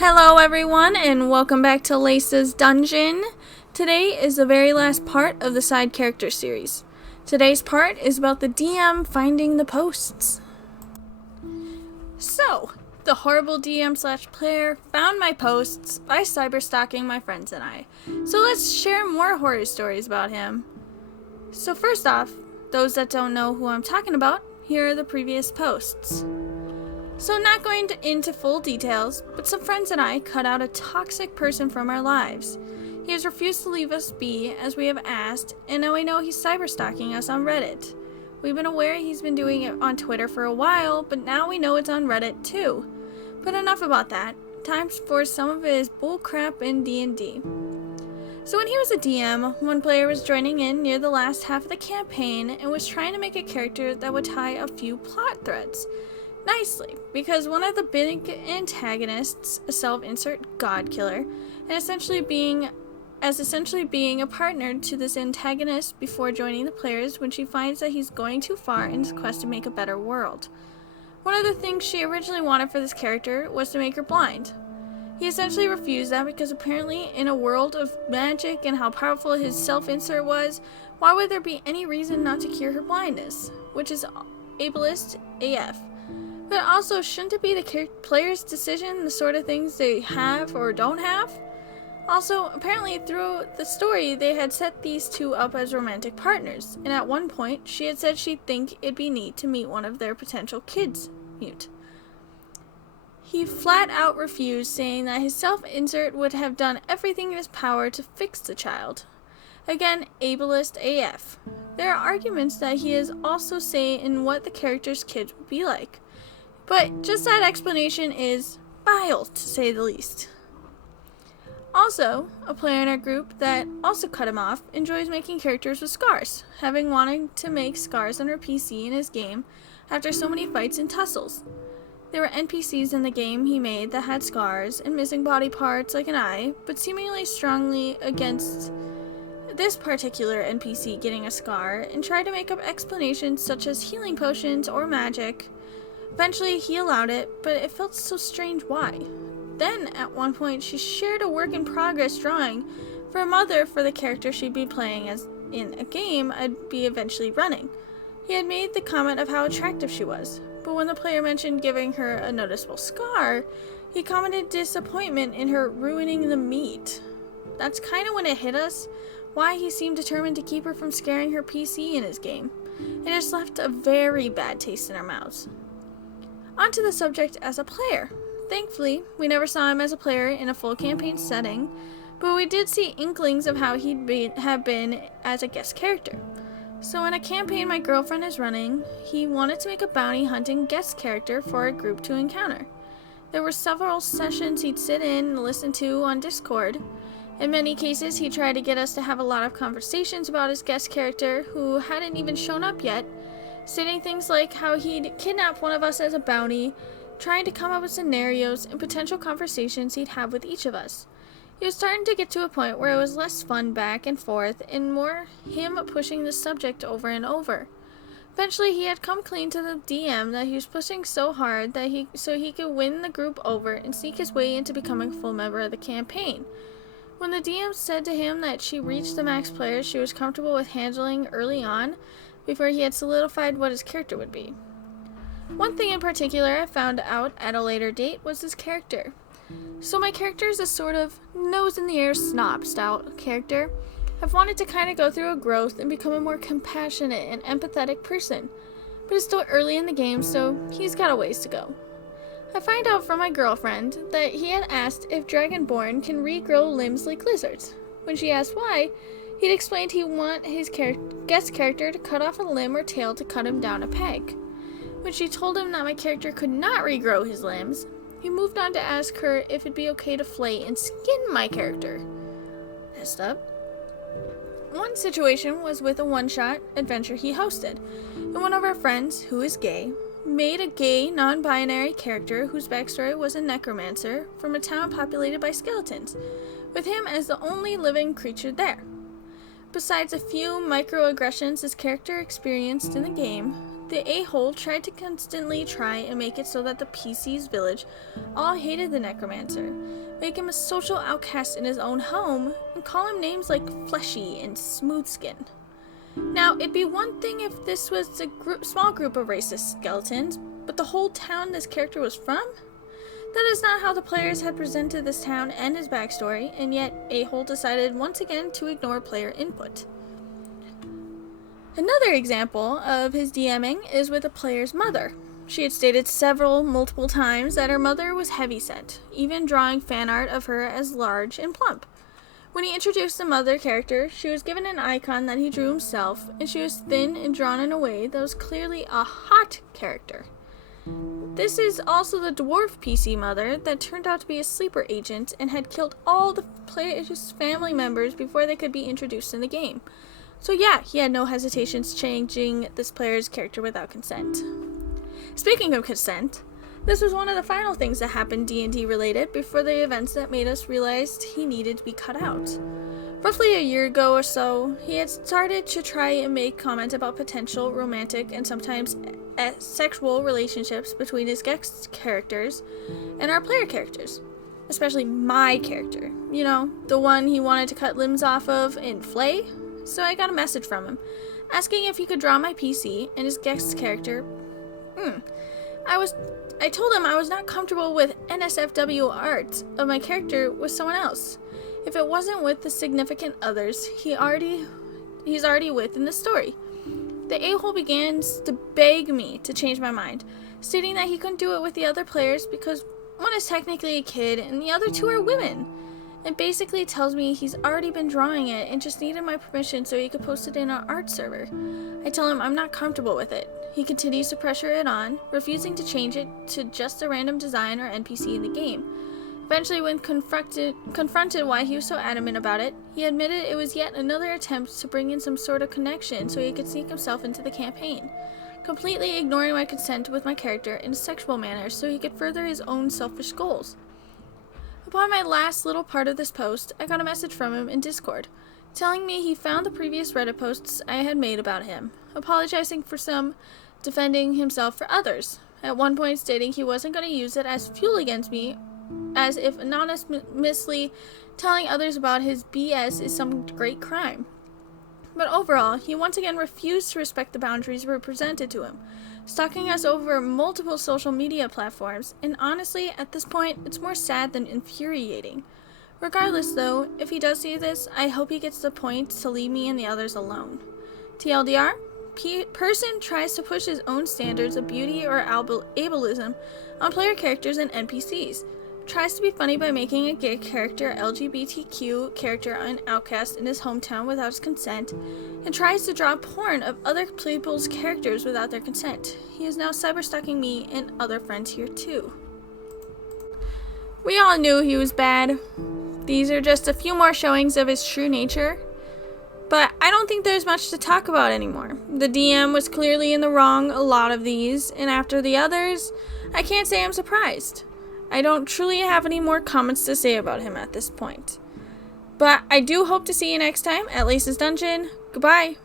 Hello everyone and welcome back to Lace's Dungeon. Today is the very last part of the side character series. Today's part is about the DM finding the posts. So, the horrible DM/player found my posts by cyberstalking my friends and I. So let's share more horror stories about him. So first off, those that don't know who I'm talking about, here are the previous posts. So not going into full details, but some friends and I cut out a toxic person from our lives. He has refused to leave us be as we have asked, and now we know he's cyberstalking us on Reddit. We've been aware he's been doing it on Twitter for a while, but now we know it's on Reddit too. But enough about that. Time for some of his bullcrap in D&D. So when he was a DM, one player was joining in near the last half of the campaign and was trying to make a character that would tie a few plot threads. Nicely, because one of the big antagonists, a self-insert god killer, and essentially being a partner to this antagonist before joining the players when she finds that he's going too far in his quest to make a better world. One of the things she originally wanted for this character was to make her blind. He essentially refused that because apparently in a world of magic and how powerful his self-insert was, why would there be any reason not to cure her blindness, which is ableist AF. But also, shouldn't it be the player's decision, the sort of things they have or don't have? Also, apparently through the story, they had set these two up as romantic partners, and at one point, she had said she'd think it'd be neat to meet one of their potential kids. Mute. He flat out refused, saying that his self-insert would have done everything in his power to fix the child. Again, ableist AF. There are arguments that he is also saying in what the character's kids would be like. But just that explanation is vile, to say the least. Also, a player in our group that also cut him off enjoys making characters with scars, having wanted to make scars on her PC in his game after so many fights and tussles. There were NPCs in the game he made that had scars and missing body parts like an eye, but seemingly strongly against this particular NPC getting a scar and tried to make up explanations such as healing potions or magic. Eventually, he allowed it, but it felt so strange why. Then, at one point, she shared a work-in-progress drawing for a mother for the character she'd be playing as in a game I'd be eventually running. He had made the comment of how attractive she was, but when the player mentioned giving her a noticeable scar, he commented disappointment in her ruining the meat. That's kind of when it hit us, why he seemed determined to keep her from scaring her PC in his game. It just left a very bad taste in our mouths. Onto the subject as a player. Thankfully, we never saw him as a player in a full campaign setting, but we did see inklings of how he'd have been as a guest character. So in a campaign my girlfriend is running, he wanted to make a bounty hunting guest character for a group to encounter. There were several sessions he'd sit in and listen to on Discord. In many cases, he tried to get us to have a lot of conversations about his guest character, who hadn't even shown up yet, stating things like how he'd kidnap one of us as a bounty, trying to come up with scenarios and potential conversations he'd have with each of us. He was starting to get to a point where it was less fun back and forth and more him pushing the subject over and over. Eventually, he had come clean to the DM that he was pushing so hard that he could win the group over and sneak his way into becoming a full member of the campaign. When the DM said to him that she reached the max players she was comfortable with handling early on, before he had solidified what his character would be. One thing in particular I found out at a later date was his character. So my character is a sort of nose-in-the-air snob style character. I've wanted to kind of go through a growth and become a more compassionate and empathetic person, but it's still early in the game, so he's got a ways to go. I find out from my girlfriend that he had asked if Dragonborn can regrow limbs like lizards. When she asked why, he'd explained he'd want his guest character to cut off a limb or tail to cut him down a peg. When she told him that my character could not regrow his limbs, he moved on to ask her if it'd be okay to flay and skin my character. Messed up. One situation was with a one-shot adventure he hosted, and one of our friends, who is gay, made a gay, non-binary character whose backstory was a necromancer from a town populated by skeletons, with him as the only living creature there. Besides a few microaggressions his character experienced in the game, the a-hole tried to constantly try and make it so that the PC's village all hated the necromancer, make him a social outcast in his own home, and call him names like Fleshy and Smoothskin. Now, it'd be one thing if this was a small group of racist skeletons, but the whole town this character was from? That is not how the players had presented this town and his backstory, and yet a-hole decided once again to ignore player input. Another example of his DMing is with a player's mother. She had stated multiple times that her mother was heavyset, even drawing fan art of her as large and plump. When he introduced the mother character, she was given an icon that he drew himself, and she was thin and drawn in a way that was clearly a hot character. This is also the dwarf PC mother that turned out to be a sleeper agent and had killed all the player's family members before they could be introduced in the game. So yeah, he had no hesitations changing this player's character without consent. Speaking of consent, this was one of the final things that happened D&D related before the events that made us realize he needed to be cut out. Roughly a year ago or so, he had started to try and make comments about potential romantic and sometimes sexual relationships between his guest characters and our player characters. Especially my character. You know, the one he wanted to cut limbs off of in Flay. So I got a message from him, asking if he could draw my PC and his guest character. I told him I was not comfortable with NSFW art of my character with someone else, if it wasn't with the significant others he's already with in the story. The a-hole began to beg me to change my mind, stating that he couldn't do it with the other players because one is technically a kid and the other two are women. It basically tells me he's already been drawing it and just needed my permission so he could post it in our art server. I tell him I'm not comfortable with it. He continues to pressure it on, refusing to change it to just a random design or NPC in the game. Eventually, when confronted why he was so adamant about it, he admitted it was yet another attempt to bring in some sort of connection so he could sneak himself into the campaign, completely ignoring my consent with my character in a sexual manner so he could further his own selfish goals. Upon my last little part of this post, I got a message from him in Discord, telling me he found the previous Reddit posts I had made about him, apologizing for some, defending himself for others, at one point stating he wasn't going to use it as fuel against me, as if anonymously telling others about his BS is some great crime. But overall, he once again refused to respect the boundaries we presented to him, stalking us over multiple social media platforms, and honestly, at this point, it's more sad than infuriating. Regardless, though, if he does see this, I hope he gets the point to leave me and the others alone. TLDR, person tries to push his own standards of beauty or ableism on player characters and NPCs, tries to be funny by making a gay character, LGBTQ character, an outcast in his hometown without his consent, and tries to draw porn of other people's characters without their consent. He is now cyberstalking me and other friends here too. We all knew he was bad. These are just a few more showings of his true nature. But I don't think there's much to talk about anymore. The DM was clearly in the wrong a lot of these, and after the others, I can't say I'm surprised. I don't truly have any more comments to say about him at this point. But I do hope to see you next time at Lace's Dungeon. Goodbye!